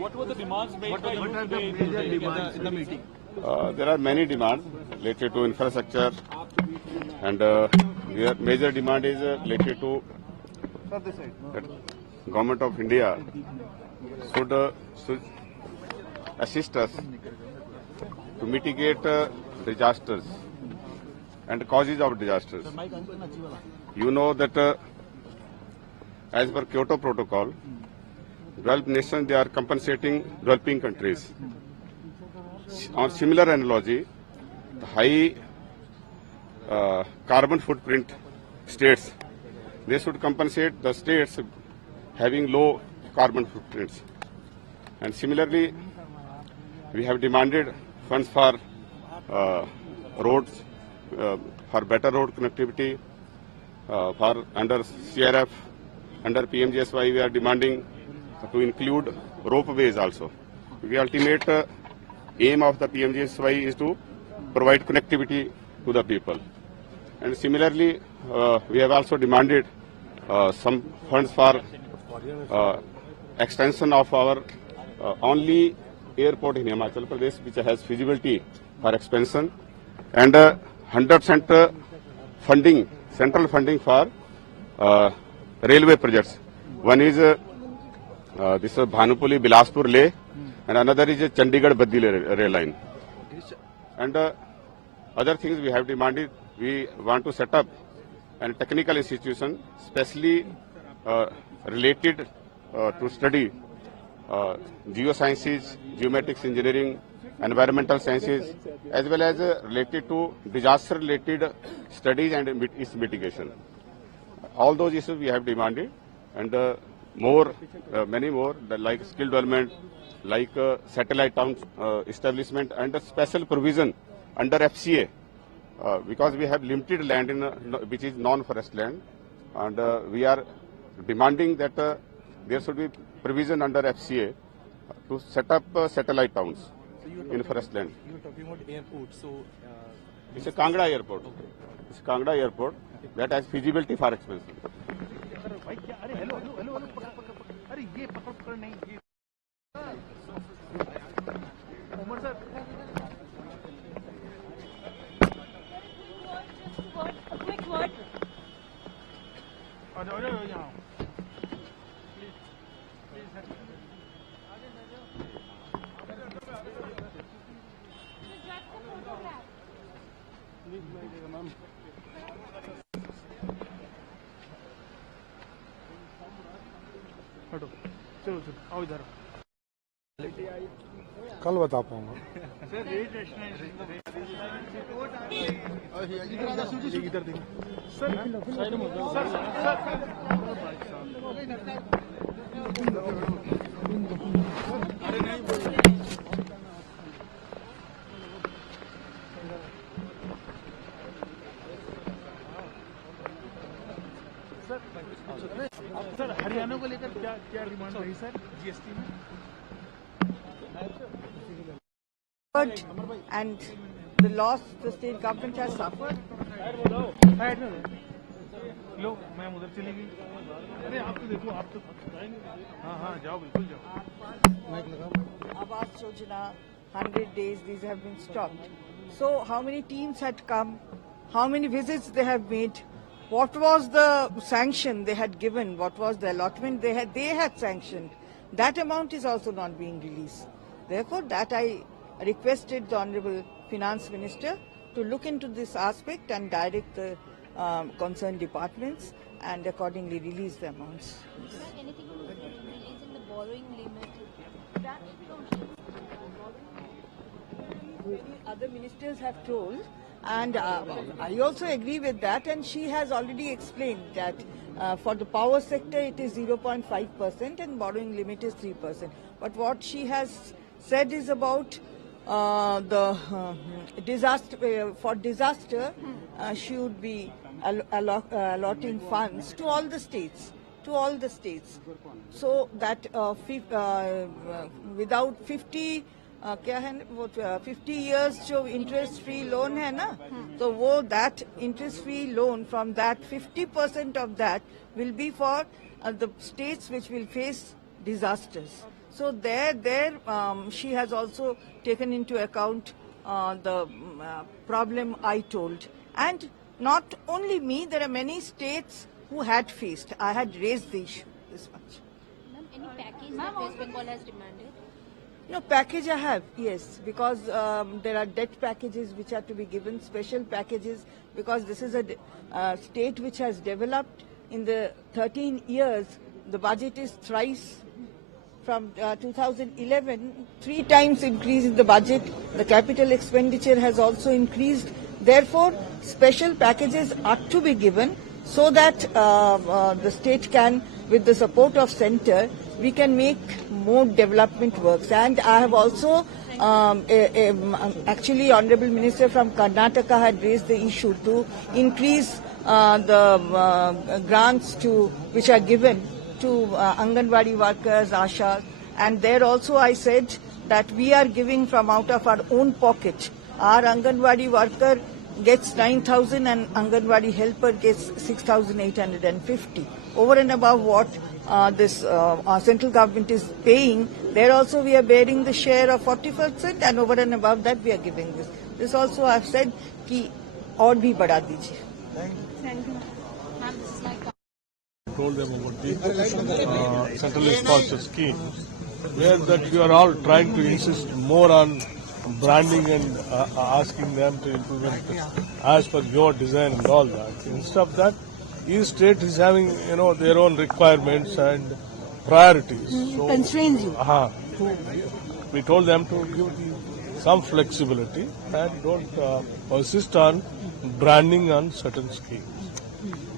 what were the demands made by you today in the meeting? There are many demands related to infrastructure, and their major demand is related to that Government of India should assist us to mitigate disasters and causes of disasters. You know that as per Kyoto Protocol, developed nations, they are compensating developing countries. On similar analogy, the high carbon footprint states, they should compensate the states having low carbon footprints. And similarly, we have demanded funds for roads, for better road connectivity, for under CRF, under PMGSY, we are demanding to include ropeways also. The ultimate aim of the PMGSY is to provide connectivity to the people. And similarly, we have also demanded some funds for extension of our only airport in Himachal Pradesh, which has feasibility for expansion, and 100% funding, central funding for railway projects. One is this Bhanupali Bilaspur Leh, and another is Chandigarh Baddi rail line. And other things we have demanded, we want to set up a technical institution specially related to study geosciences, geomatics engineering, environmental sciences, as well as related to disaster-related studies and its mitigation. All those issues we have demanded, and many more, like skill development, like satellite towns establishment, and special provision under FCA, because we have limited land which is non-forest land, and we are demanding that there should be provision under FCA to set up satellite towns in forest land. You were talking about airport, so it's a Kangra airport. Okay. It's Kangra airport that has feasibility for expansion. A quick word. चलो आओ इधर कल बता पाऊंगा इधर देखिए sir side में अरे नहीं सर हरियाणा को लेकर क्या क्या डिमांड रही सर जीएसटी में And the loss the state government has suffered. Low ma'am उधर चली गई अरे आप तो देखो आप तो हाँ हाँ जाओ बिल्कुल जाओ Awas Yojana, 100 days, these have been stopped. So how many teams had come? How many visits they have made? What was the sanction they had given? What was the allotment they had sanctioned? That amount is also not being released. Therefore, that I requested the Honorable Finance Minister to look into this aspect and direct the concerned departments and accordingly release the amounts. Anything on releasing the borrowing limit? Many other ministers have told, and I also agree with that, and she has already explained that for the power sector it is 0.5% and borrowing limit is 3%. But what she has said is about the disaster, for disaster she would be allotting funds to all the states. So that without 50 क्या है वो 50 years जो interest free loan है ना, तो वो that interest free loan from that 50% of that will be for the states which will face disasters. So there she has also taken into account the problem I told. And not only me, there are many states who had faced. I had raised the issue this much. Ma'am, any package that West Bengal has demanded? No, package I have, yes, because there are debt packages which are to be given, special packages, because this is a state which has developed in the 13 years. The budget is thrice from 2011, 3 times increase in the budget. The capital expenditure has also increased. Therefore, special packages are to be given so that the state can, with the support of centre, we can make more development works. And I have also, actually, Honourable Minister from Karnataka had raised the issue to increase the grants which are given to Anganwadi workers, Ashas. And there also I said that we are giving from out of our own pocket. Our Anganwadi worker gets 9,000 and Anganwadi helper gets 6,850. Over and above what this our central government is paying, there also we are bearing the share of 40%, and over and above that we are giving this. This also I have said कि और भी बढ़ा दीजिए. Thank you. Ma'am, this is like told them about the centrally sponsored schemes, where that you are all trying to insist more on branding and asking them to implement as per your design and all that. Instead of that, each state is having their own requirements and priorities. So, constrains you. So we told them to give some flexibility and don't persist on branding on certain schemes.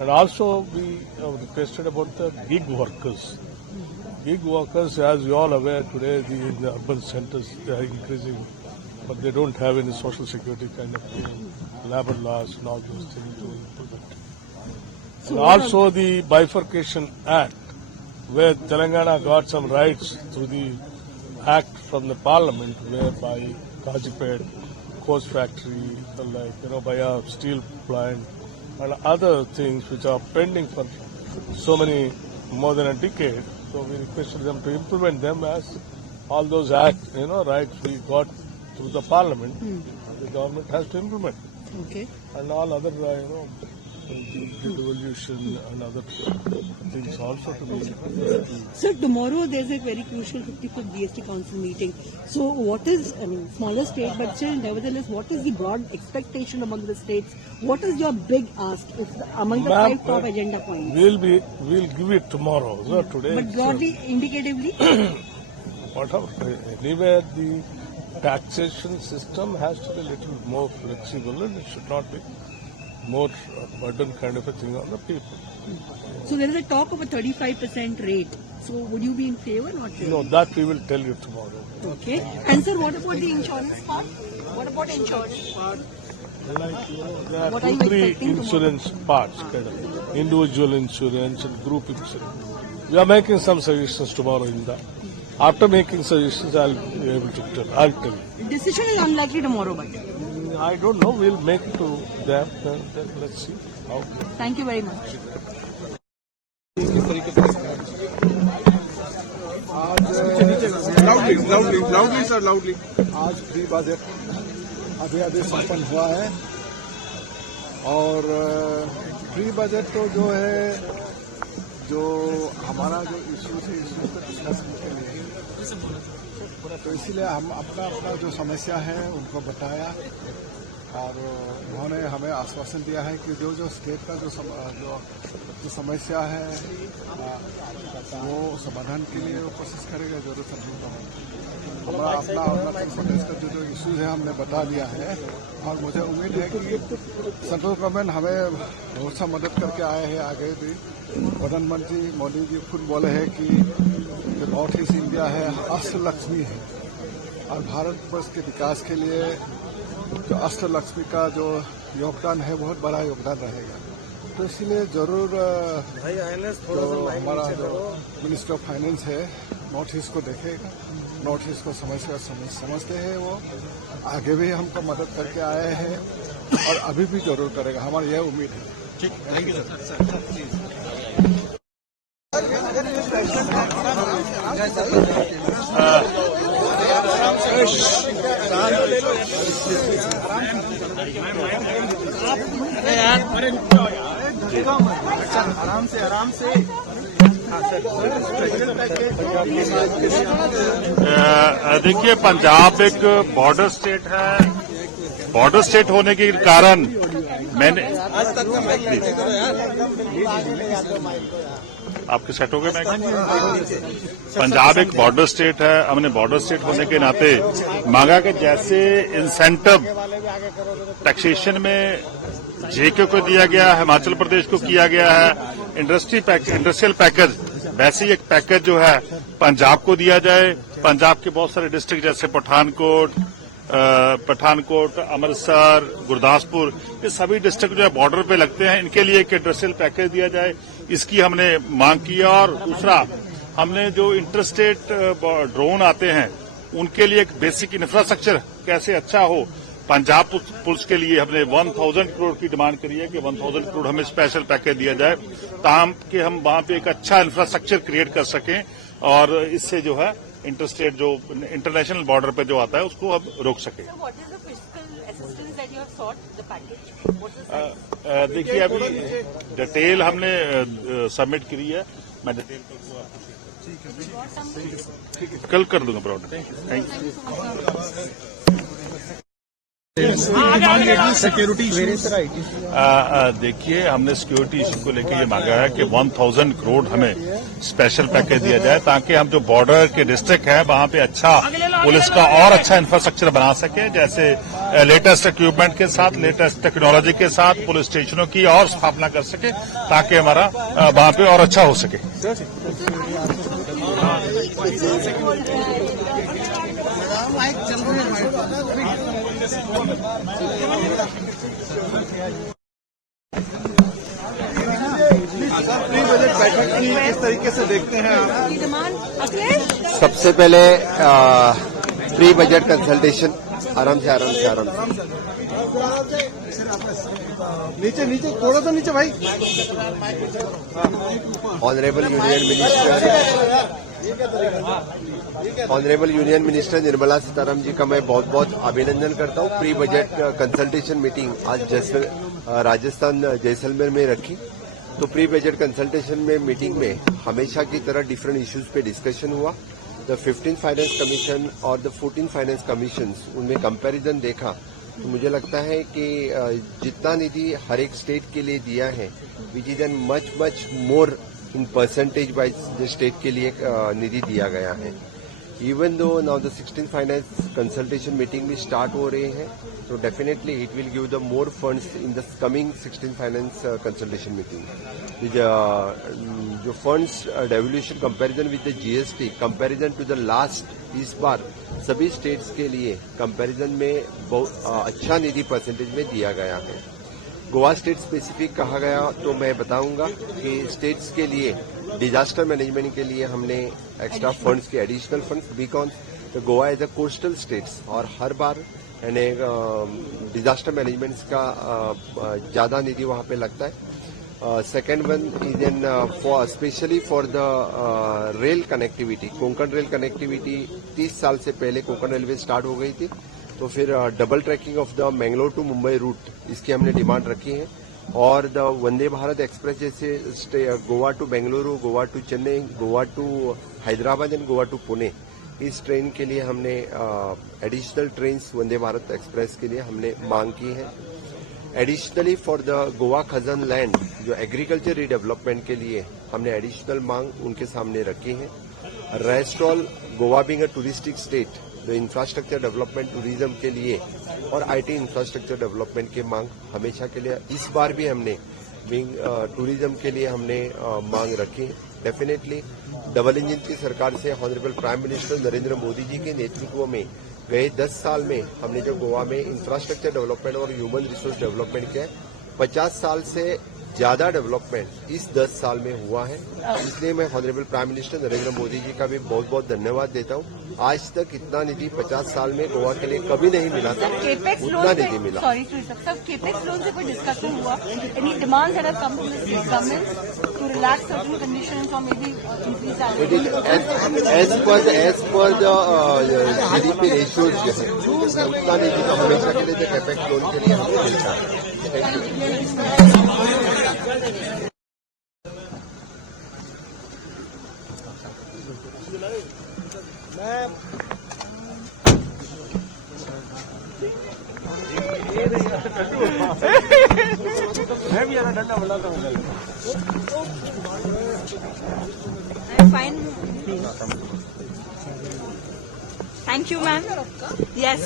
And also we requested about the gig workers. Gig workers, as you all aware today, in the urban centers they are increasing, but they don't have any social security kind of thing, labor laws and all those things to implement. And also the Bifurcation Act, where Telangana got some rights through the act from the parliament, whereby Kazipet, coach factory, by a steel plant, and other things which are pending for so many, more than a decade. So we requested them to implement them as all those rights we got through the parliament, the government has to implement. Okay. And all other, the devolution and other things also to be. Sir, tomorrow there's a very crucial 55th GST Council meeting. So what is, smaller state, but still nevertheless, what is the broad expectation among the states? What is your big ask among the 5 top agenda points? We'll give it tomorrow. So today. But broadly, indicatively? Whatever. Anywhere the taxation system has to be a little more flexible and it should not be more burden kind of a thing on the people. So there is a talk of a 35% rate. So would you be in favor or not? No, that we will tell you tomorrow. Okay. And sir, what about the insurance part? What about insurance part? There are What 2-3 insurance parts, kind of individual insurance and group insurance. We are making some suggestions tomorrow in that. After making suggestions, I'll be able to tell. I'll tell you. Decision is unlikely tomorrow, but I don't know. We'll make to them. Then let's see how. thank you very much. Loudly sir loudly आज free budget अभी संपन्न हुआ है और free budget तो जो है जो हमारा जो इश्यूज है इश्यूज को डिस्कस के लिए तो इसीलिए हम अपना जो समस्या है उनको बताया और उन्होंने हमें आश्वासन दिया है कि जो स्टेट का जो समस्या है वो समाधान के लिए वो कोशिश करेगा जरूर समझूंगा हमारा अपना अरुणाचल प्रदेश का जो इश्यूज है हमने बता दिया है और मुझे उम्मीद है कि सेंट्रल गवर्नमेंट हमें बहुत सा मदद करके आए हैं आगे भी प्रधानमंत्री मोदी जी खुद बोले हैं कि जो नॉर्थ ईस्ट इंडिया है अष्टलक्ष्मी है और भारतवर्ष के विकास के लिए जो अष्टलक्ष्मी का जो योगदान है बहुत बड़ा योगदान रहेगा तो इसलिए जरूर तो हमारा जो मिनिस्टर ऑफ फाइनेंस है नॉर्थ ईस्ट को देखेगा नॉर्थ ईस्ट को समझते हैं वो आगे भी हमको मदद करके आए हैं और अभी भी जरूर करेगा हमारी यह उम्मीद है ठीक थैंक यू सर आराम से आराम से। देखिए, पंजाब एक बॉर्डर स्टेट है। बॉर्डर स्टेट होने के कारण मैंने आपके सेट हो गए मैं पंजाब एक बॉर्डर स्टेट है। हमने बॉर्डर स्टेट होने के नाते मांगा कि जैसे इंसेंटिव टैक्सेशन में जेके को दिया गया, हिमाचल प्रदेश को किया गया है, इंडस्ट्रियल पैकेज, वैसे ही एक पैकेज जो है पंजाब को दिया जाए। पंजाब के बहुत सारे डिस्ट्रिक्ट जैसे पठानकोट, अमृतसर, गुरदासपुर, ये सभी डिस्ट्रिक्ट जो है बॉर्डर पे लगते हैं, इनके लिए एक इंडस्ट्रियल पैकेज दिया जाए, इसकी हमने मांग की। और दूसरा, हमने जो इंटरस्टेट ड्रोन आते हैं उनके लिए एक बेसिक इंफ्रास्ट्रक्चर कैसे अच्छा हो, पंजाब पुलिस के लिए हमने 1000 करोड़ की डिमांड करी है कि 1000 करोड़ हमें स्पेशल पैकेज दिया जाए ताकि हम वहां पे एक अच्छा इंफ्रास्ट्रक्चर क्रिएट कर सकें और इससे जो है इंटरस्टेट जो इंटरनेशनल बॉर्डर पे जो आता है उसको अब रोक सके। देखिए, अभी डिटेल हमने सबमिट करी है, मैं डिटेल कल कर दूंगा प्रोवाइड। थैंक सिक्योरिटी देखिए, हमने सिक्योरिटी इशू को लेकर ये मांगा है कि 1000 करोड़ हमें स्पेशल पैकेज दिया जाए ताकि हम जो बॉर्डर के डिस्ट्रिक्ट हैं वहां पे अच्छा पुलिस का और अच्छा इंफ्रास्ट्रक्चर बना सके, जैसे लेटेस्ट इक्विपमेंट के साथ, लेटेस्ट टेक्नोलॉजी के साथ पुलिस स्टेशनों की और स्थापना कर सके ताकि हमारा वहां पे और अच्छा हो सके। प्री बजट बैठक की किस तरीके से देखते हैं आप? सबसे पहले प्री बजट कंसल्टेशन आराम से नीचे थोड़ा सा नीचे भाई। Honourable union minister Nirmala Sitharaman ji का मैं बहुत बहुत अभिनंदन करता हूं। प्री बजट कंसल्टेशन मीटिंग आज राजस्थान जैसलमेर में रखी। तो प्री बजट कंसल्टेशन में मीटिंग में हमेशा की तरह डिफरेंट इश्यूज पे डिस्कशन हुआ। द 15 फाइनेंस कमीशन और द 14 फाइनेंस कमीशन, उनमें कंपैरिजन देखा तो मुझे लगता है कि जितना निधि हर एक स्टेट के लिए दिया है, which is an much more in percentage wise जो स्टेट के लिए निधि दिया गया है। Even though now the 16 finance consultation meeting भी स्टार्ट हो रहे हैं, तो definitely it will give the more funds in the coming 16 finance consultation meeting. जो funds devolution comparison with the GST comparison to the last, इस बार सभी states के लिए कंपैरिजन में बहुत अच्छा निधि परसेंटेज में दिया गया है। गोवा स्टेट स्पेसिफिक कहा गया तो मैं बताऊंगा कि स्टेट्स के लिए डिजास्टर मैनेजमेंट के लिए हमने एक्स्ट्रा फंड्स के additional funds, because Goa as a coastal states और हर बार यानी डिजास्टर मैनेजमेंट का ज्यादा निधि वहां पे लगता है। Second one is an for specially for the rail connectivity, Konkan rail connectivity 30 साल से पहले कोंकण रेलवे स्टार्ट हो गई थी, तो फिर double tracking of the Mangalore to Mumbai route, इसकी हमने डिमांड रखी है। और द वंदे भारत एक्सप्रेस जैसे Goa to Bengaluru, Goa to Chennai, Goa to Hyderabad and Goa to Pune, इस ट्रेन के लिए हमने additional trains Vande Bharat express के लिए हमने मांग की है। Additionally for the Goa khazan land, जो एग्रीकल्चर रिडेवलपमेंट के लिए हमने एडिशनल मांग उनके सामने रखी है। रेस्ट्रॉल, Goa being a touristic state, the infrastructure development tourism के लिए और आईटी इंफ्रास्ट्रक्चर डेवलपमेंट की मांग हमेशा के लिए, इस बार भी हमने टूरिज्म के लिए हमने मांग रखी है। डेफिनेटली डबल इंजन की सरकार से honourable prime minister Narendra Modi ji के नेतृत्व में गए 10 साल में हमने जो गोवा में इंफ्रास्ट्रक्चर डेवलपमेंट और ह्यूमन रिसोर्स डेवलपमेंट किया है, 50 साल से ज्यादा डेवलपमेंट इस 10 साल में हुआ है। इसलिए मैं honourable prime minister Narendra Modi ji का भी बहुत बहुत धन्यवाद देता हूँ। आज तक इतना निधि 50 साल में गोवा के लिए कभी नहीं मिला था, उतना निधि मिला। सॉरी सर, केपेक्स लोन से कोई डिस्कशन हुआ? Any demands that have come to this government to relax certain conditions और may be increase as per the GDP ratios जो है उतना निधि तो हमेशा के लिए केपेक्स लोन के लिए हमें मिलता है। मैं भी यार डंडा बड़ा था fine. Thank you ma'am. Yes